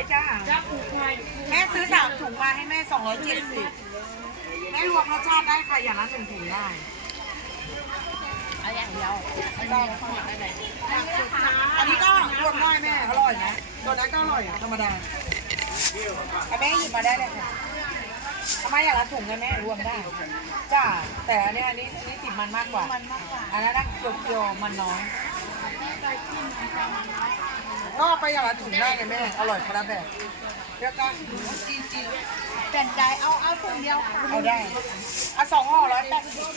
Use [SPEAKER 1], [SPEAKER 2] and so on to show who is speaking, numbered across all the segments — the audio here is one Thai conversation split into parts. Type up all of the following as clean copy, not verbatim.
[SPEAKER 1] จ้าแม่ซื้อ3 ถุงมาให้แม่270แม่รวมรสชาติได้ค่ะอย่างละ1 ถุงได้อย่างเดียวอันนี้ก็รวมได้แม่อร่อยนะตัวนั้นก็อร่อยธรรมดาแม่หยิบมาได้เลยค่ะทำไมอย่างละถุงไงแม่รวมได้จ้าแต่อันนี้ติดมันมากกว่าอันนั้นเกียวมันน้อยก็ไปอย่างละถุงได้ไงแม่อร่อยคนละแบบเดี๋ยวก็จีนแต่ใจเอาถุงเดียวเอาได้เอา2 ห่อ180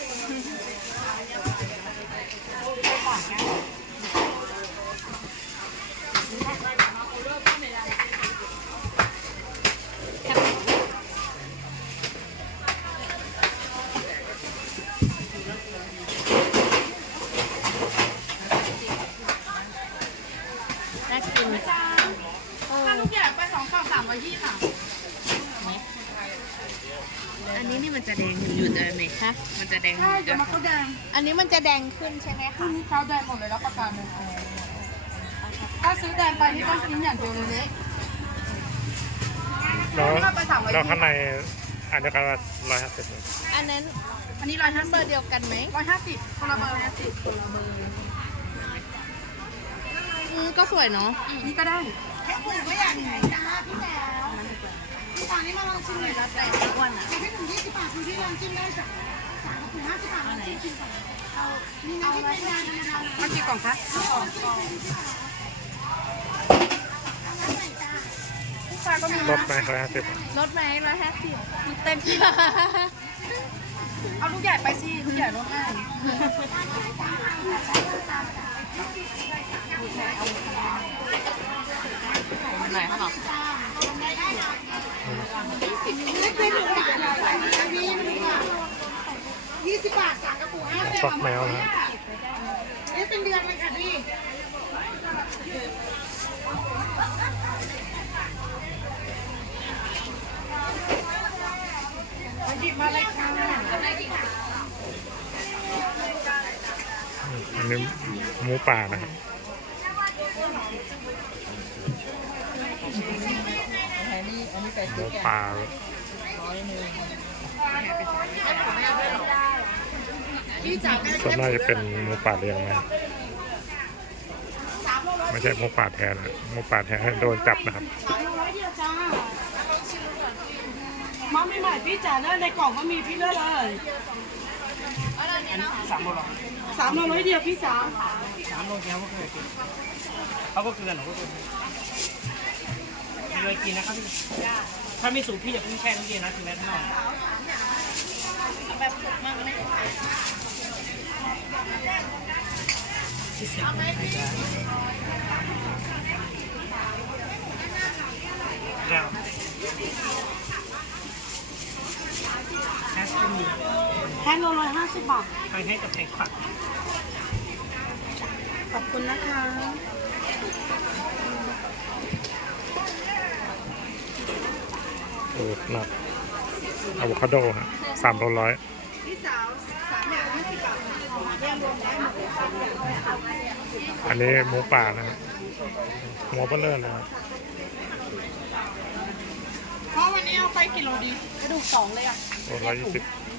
[SPEAKER 2] น่ากินจ้าถ้าลูกใหญ่ไป2 กล่อง320ค่ะอันนี้นี่มันจะแดงอยู่ไหมคะมันจะแดงใช่จะมาเขาแดงอันนี้มันจะแดงขึ้นใช่ไหมคะ
[SPEAKER 1] นี่เขาแดงหมดเลยรับประกันเลยถ้าซื้อแดงไปนี่ต้องกินอย่างเดียวเลย
[SPEAKER 3] แล้วข้างในอันเดียวกัน150
[SPEAKER 2] อันนั้น
[SPEAKER 1] อันนี้
[SPEAKER 2] เบอร์เดียวกันไหม
[SPEAKER 1] 150คนละเบอร์150คนละเบอร์
[SPEAKER 2] ก็สวยเนาะ
[SPEAKER 1] นี่ก็ได้แค่ปุ๋ยก็อย่างไหนจ้าพี่แจ๋วพี่ตอนนี้มาลองชิมหน่อยนะแต่วันอ่ะแค่ถุง20 บาทคือที่ลองชิมได้จาก3 ถุง 50 บาทลองชิมก่อนเอานี่นะที่เป็นงานธรรมดามากี่กล่องคะ2 กล่องผู้ชายก็มี
[SPEAKER 3] ลดไหม150
[SPEAKER 2] ลดไหม150เต็มที่
[SPEAKER 1] เอาลูกใหญ่ไปสิลูกใหญ่ลดให้
[SPEAKER 2] ไหนคะหรอ
[SPEAKER 1] 20 บาท3 กระปุก50
[SPEAKER 3] ฟอกแมวนะ
[SPEAKER 1] นี่เป็นเดือนเลยค่ะพี่หยิบมาเลยค่ะ
[SPEAKER 3] อันนี้หมูป่านะครับหมูป่าส่วนมากจะเป็นหมูป่าเลี้ยงนะไม่ใช่หมูป่าแท้นะหมูป่าแท้โดนจับนะครับ
[SPEAKER 1] 300 เดียวจ้ามาใหม่ๆพี่จ๋าในกล่องก็มีพี่เลือกเลย300 เดียวพี่จ๋า
[SPEAKER 4] 3 โลเขาก็เคยกินเขาก็เกลือหนูก็กินเคยกินนะครับพี่ถ้าไม่สูบพี่อย่าเพิ่งแช่น้ำเย็นนะถึงแม้ทั้งนอน
[SPEAKER 2] แบบสุกมากเลย
[SPEAKER 4] แล้ว
[SPEAKER 1] แค่โล150 บาท
[SPEAKER 4] ไปให้กับแขกฝัก
[SPEAKER 1] ขอบคุณนะคะ
[SPEAKER 3] โอ้หนักอะโวคาโดฮะ3 โล 100
[SPEAKER 1] พี่สาว3 50 บาทแยกรวมได้หมดเลย
[SPEAKER 3] อันนี้หมูป่านะฮะหัวเบลเลอร์นะครับ
[SPEAKER 1] เพราะวันนี้เอาไปกี่โลดีกระดูก2เลยอ่ะ
[SPEAKER 3] โล120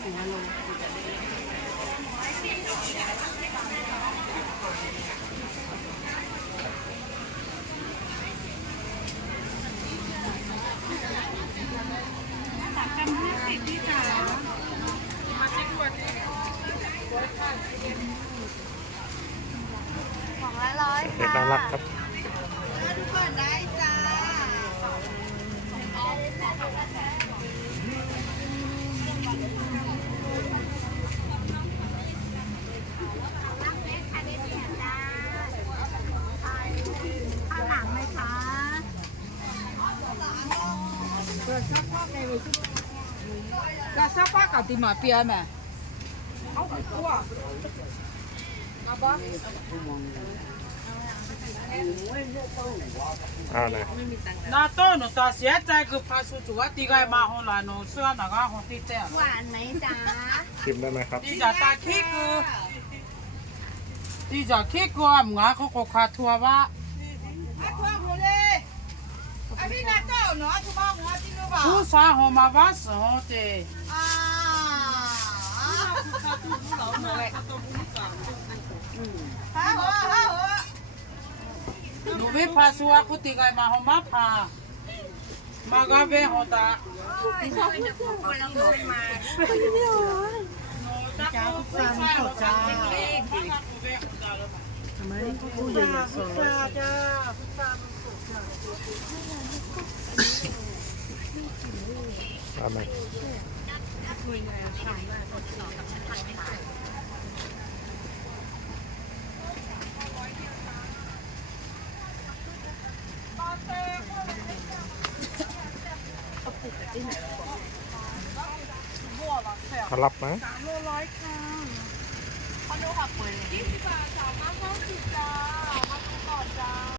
[SPEAKER 1] พี่จ๋า
[SPEAKER 2] ของละ100
[SPEAKER 3] เด็กน่ารักครับ
[SPEAKER 2] ทุกคนได้จ้าข้าวหลังไหมคะ
[SPEAKER 1] เราชอบป้ากับตีหมาเปียไหมเอาตัวเอาบ้าง
[SPEAKER 3] ไหน
[SPEAKER 1] นาโต้หนูตาเสียใจคือพาสุจุว่าตีไก่มาห้องหลานหนูเสื้อหนังห้องตีเต้
[SPEAKER 2] หวานไหมจ๊ะ
[SPEAKER 3] ชิมได้ไหมครับ
[SPEAKER 1] ตีจ่าตาขี้คือตีจ่าขี้กลัวมึงอ่ะเขาก็ขาทัวว่าทัวหมดเลยอันนี้นาโต้ Tout ça, on m'a pas santé. หนูไม่พาสัวคุติไกมาหอมาพามากาเวหอตาจ้าคุณฟังสดจ้าทำไมผู้ใหญ่สดจ้า
[SPEAKER 3] ตามไหม เขารับไหม
[SPEAKER 2] เขาดูขับปืน